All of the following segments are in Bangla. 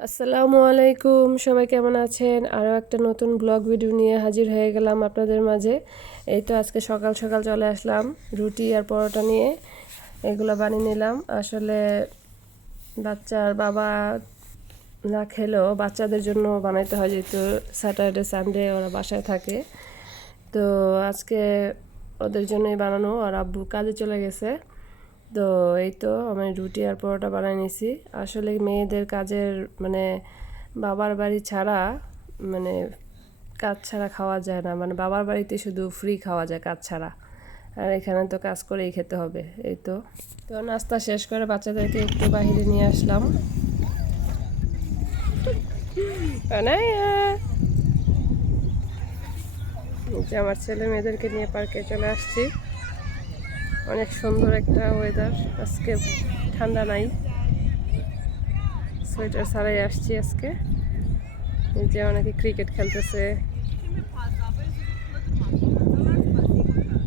আসসালামু আলাইকুম, সবাই কেমন আছেন? আরও একটা নতুন ব্লগ ভিডিও নিয়ে হাজির হয়ে গেলাম আপনাদের মাঝে। এই তো আজকে সকাল সকাল চলে আসলাম, রুটি আর পরোটা নিয়ে এগুলো বানিয়ে নিলাম। আসলে বাচ্চার বাবা না খেলেও বাচ্চাদের জন্য বানাইতে হয়, যেহেতু স্যাটারডে, সানডে ওরা বাসায় থাকে। তো আজকে ওদের জন্যই বানানো, আর আব্বু কাজে চলে গেছে। তো এই তো আমি রুটি আর পরোটা বানিয়ে নিয়েছি আসলে মেয়েদের কাজের মানে বাবার বাড়ি ছাড়া মানে কাজ ছাড়া খাওয়া যায় না। মানে বাবার বাড়িতে শুধু ফ্রি খাওয়া যায় কাজ ছাড়া। আর এখানে তো কাজ করেই খেতে হবে, এই তো। তো নাস্তা শেষ করে বাচ্চাদেরকে একটু বাহিরে নিয়ে আসলাম। আমার ছেলে মেয়েদেরকে নিয়ে পার্কে চলে আসছি। অনেক সুন্দর একটা ওয়েদার আজকে ঠান্ডা নাই। সোয়েটার ছাড়াই আসছি আজকে। যে অনেকে ক্রিকেট খেলতেছে।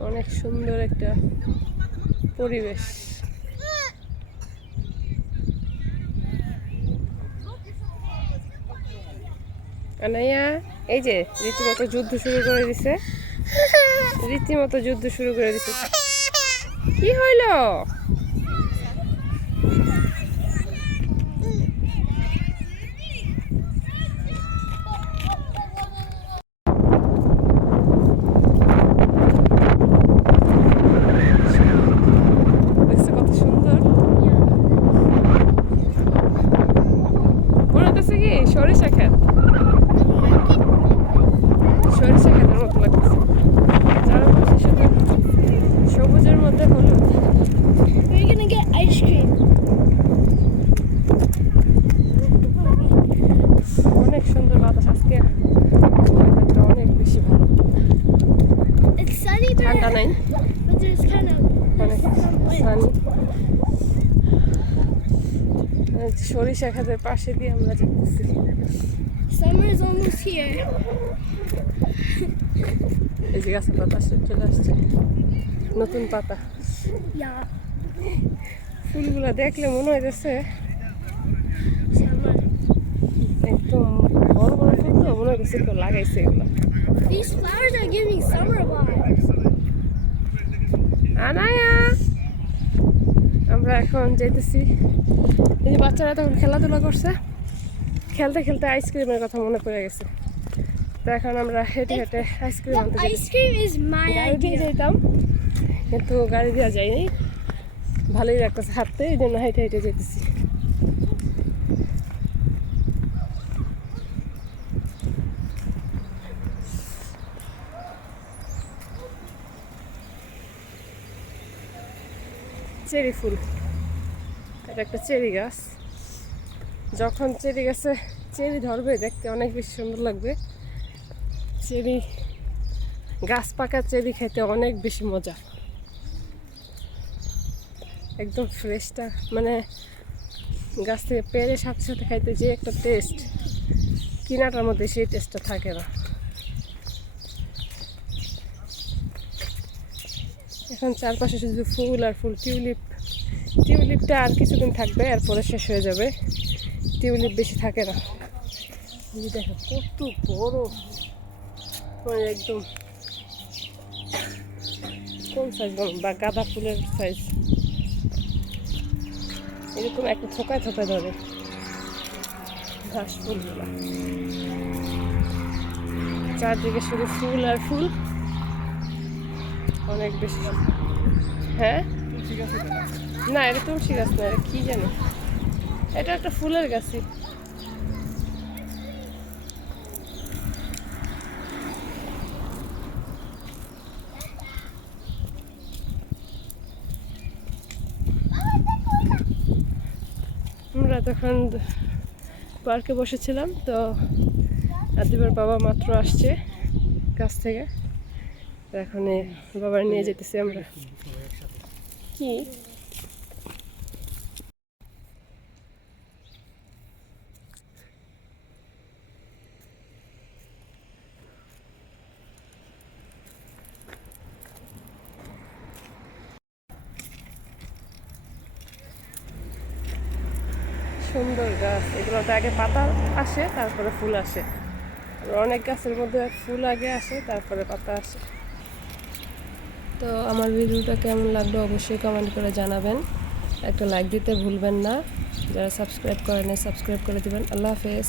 অনেক সুন্দর একটা পরিবেশ। আনাইয়া, এই যে রীতিমতো যুদ্ধ শুরু করে দিছে। রীতিমতো যুদ্ধ শুরু করে দিছে। কি হইল দেখছ কত সুন্দর মনে হতেছে কি সরিষা ক্ষেত সরিষা ক্ষেতের মতো লাগতেছে চারপাশে শুধু সবুজের মধ্যে হলুদ We're gonna get ice cream. অনেক সুন্দর বাতাস আজকে weatherটা অনেক বেশি ভালো It's sunny, but, ঠান্ডা নাই but there's kind of অনেক there's some wind. সানি সরিষা খাতের পাশে দিয়ে আমরা almost here. এই যে গাছের পাতা চলে আসছে নতুন পাতা ফুলগুলো দেখলে মনে হইতেছে. একদম বড় বড় ফুল তো মনে হইতেছে কেউ লাগাইছে এগুলো These flowers are giving summer vibes. Anaya আমরা এখন যেতেছি এই যে বাচ্চারা তখন খেলাধুলা করছে। খেলতে খেলতে আইসক্রিমের কথা মনে পড়ে গেছে। তো এখন আমরা হেঁটে হেঁটে আইসক্রিম আনতে গাড়ি দিয়ে যেতাম কিন্তু গাড়ি দেওয়া যায়নি। ভালোই লাগতেছে হাঁটতে এই জন্য হেঁটে হেঁটে যেতেছি চেরি ফুল। এটা একটা চেরি গাছ। যখন চেরি গাছে চেরি ধরবে, দেখতে অনেক বেশি সুন্দর লাগবে। চেরি, গাছ পাকা চেরি খেতে অনেক বেশি মজা। একদম ফ্রেশটা মানে গাছ থেকে পেরে সাথে সাথে খাইতে যে একটা টেস্ট কিনাটার মধ্যে সেই টেস্টটা থাকে না। এখন চারপাশে শুধু ফুল আর ফুল, টিউলিপ। টিউলিপটা আর কিছুদিন থাকবে, এরপরে শেষ হয়ে যাবে। টিউলিপ বেশি থাকে না। দেখো, কত বড়। একদম। কোন সাইজ বা গাঁদা ফুলের সাইজ এরকম একটা থোকায় থোকায় ধরে। ঘাস ফুলগুলা। চারদিকে শুধু ফুল আর ফুল। অনেক বেশি হ্যাঁ? না, এটা তুলসী গাছ না, এটা কি জানি। এটা একটা ফুলের গাছই। আমরা তখন পার্কে বসেছিলাম, তো আদিবার বাবা মাত্র আসছে কাছ থেকে। এখন বাবার নিয়ে যেতেছি আমরা। কি? সুন্দর গাছ। এগুলোতে আগে পাতা আসে তারপরে ফুল আসে। অনেক গাছের মধ্যে ফুল আগে আসে তারপরে পাতা আসে। তো আমার ভিডিওটা কেমন লাগল অবশ্যই কমেন্ট করে জানাবেন। একটা লাইক দিতে ভুলবেন না। যারা সাবস্ক্রাইব করেন সাবস্ক্রাইব করে দেবেন। আল্লাহ হাফেজ।